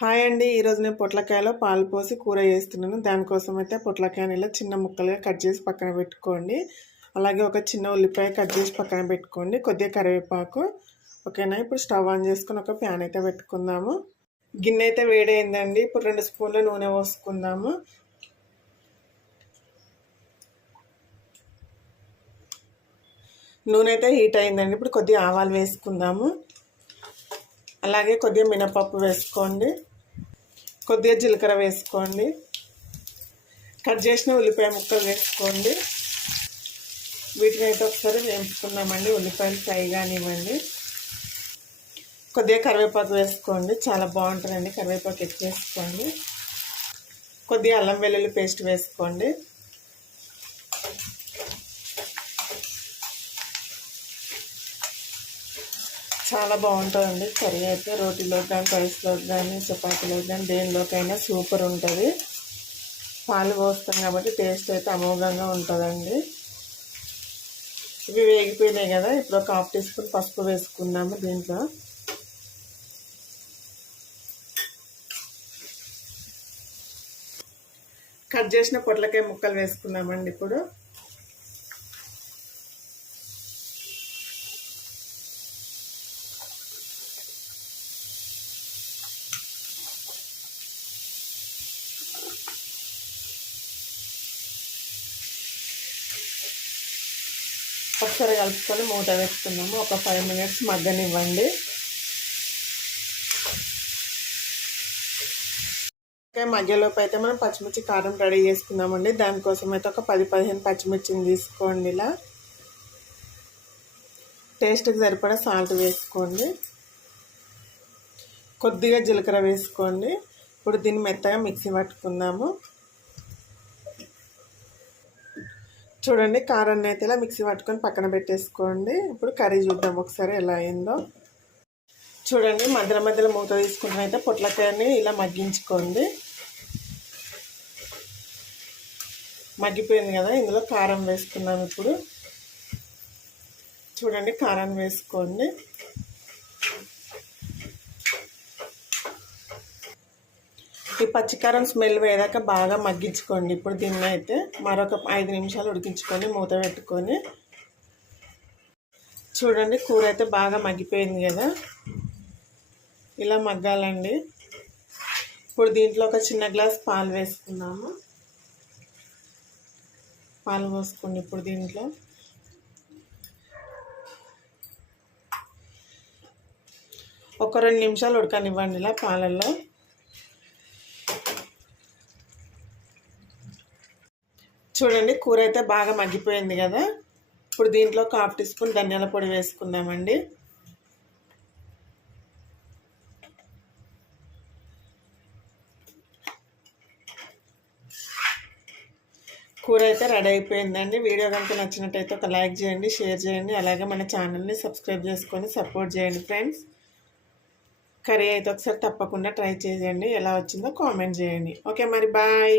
Hi అండి, ఈరోజు నేను పొట్లకాయలో పాలు పోసి కూర చేస్తున్నాను. దానికోసం అయితే పొట్లకాయని ఇలా చిన్న ముక్కలుగా కట్ చేసి పక్కన పెట్టుకోండి. అలాగే ఒక చిన్న ఉల్లిపాయ కట్ చేసి పక్కన పెట్టుకోండి. కొద్దిగా కరివేపాకు. ఓకేనా, ఇప్పుడు స్టవ్ ఆన్ చేసుకుని ఒక ప్యాన్ అయితే పెట్టుకుందాము. గిన్నె అయితే వేడైందండి. ఇప్పుడు 2 స్పూన్ల నూనె పోసుకుందాము. నూనె అయితే హీట్ అయిందండి. ఇప్పుడు కొద్దిగా ఆవాలు వేసుకుందాము. అలాగే కొద్దిగా మినపప్పు వేసుకోండి. కొద్దిగా జీలకర్ర వేసుకోండి. కట్ చేసిన ఉల్లిపాయ ముక్కలు వేసుకోండి. వీటిని అయితే ఒకసారి వేయించుకుందామండి. ఉల్లిపాయలు ఫ్రై కానివ్వండి. కొద్దిగా కరివేపాకు వేసుకోండి, చాలా బాగుంటుందండి. కరివేపాకు ఎక్కువ వేసుకోండి. కొద్దిగా అల్లం వెల్లుల్లి పేస్ట్ వేసుకోండి. చాలా బాగుంటుందండి కర్రీ అయితే. రోటీలోకి కానీ, రైస్లోకి కానీ, చపాతీలోకి కానీ, దేనిలోకైనా సూపర్ ఉంటుంది. పాలు పోస్తాం కాబట్టి టేస్ట్ అయితే అమోఘంగా ఉంటుందండి. ఇవి వేగిపోయినాయి కదా, ఇప్పుడు ఒక 1/2 టీ స్పూన్ పసుపు వేసుకుందాము. దీంట్లో కట్ చేసిన పొట్లకాయ ముక్కలు వేసుకుందామండి. ఇప్పుడు ఒకసారి కలుపుకొని మూత వేసుకున్నాము. ఒక 5 మినిట్స్ మగ్గనివ్వండి. మధ్యలోపు అయితే మనం పచ్చిమిర్చి కారం రెడీ చేసుకుందామండి. దానికోసం అయితే ఒక 10-15 పచ్చిమిర్చిని తీసుకోండి. ఇలా టేస్ట్కి సరిపడా సాల్ట్ వేసుకోండి. కొద్దిగా జీలకర్ర వేసుకోండి. ఇప్పుడు దీన్ని మెత్తగా మిక్సీ పట్టుకుందాము. చూడండి, కారాన్ని అయితే ఇలా మిక్సీ పట్టుకొని పక్కన పెట్టేసుకోండి. ఇప్పుడు కర్రీ చూద్దాం ఒకసారి ఎలా అయిందో. చూడండి, మధ్యలో మధ్యలో మూత తీసుకుంటే అయితే పొట్లకాయని ఇలా మగ్గించుకోండి. మగ్గిపోయింది కదా, ఇందులో కారం వేసుకున్నాం. ఇప్పుడు చూడండి, కారాన్ని వేసుకోండి. ఈ పచ్చికారం స్మెల్ వేదాక బాగా మగ్గించుకోండి. ఇప్పుడు దీన్ని అయితే మరొక 5 నిమిషాలు ఉడికించుకొని మూత పెట్టుకొని. చూడండి, కూర అయితే బాగా మగ్గిపోయింది కదా, ఇలా మగ్గాలండి. ఇప్పుడు దీంట్లో ఒక చిన్న గ్లాస్ పాలు వేసుకున్నాము. పాలు పోసుకోండి. ఇప్పుడు దీంట్లో ఒక 2 నిమిషాలు ఉడకనివ్వండి ఇలా పాలల్లో. చూడండి, కూర అయితే బాగా మగ్గిపోయింది కదా. ఇప్పుడు దీంట్లో ఒక 1/2 టీ స్పూన్ ధనియాల పొడి వేసుకుందామండి. కూర అయితే రెడీ అయిపోయిందండి. వీడియో కనుక నచ్చినట్టయితే ఒక లైక్ చేయండి, షేర్ చేయండి. అలాగే మన ఛానల్ని సబ్స్క్రైబ్ చేసుకొని సపోర్ట్ చేయండి ఫ్రెండ్స్. కర్రీ అయితే ఒకసారి తప్పకుండా ట్రై చేయండి. ఎలా వచ్చిందో కామెంట్ చేయండి. ఓకే మరి, బాయ్.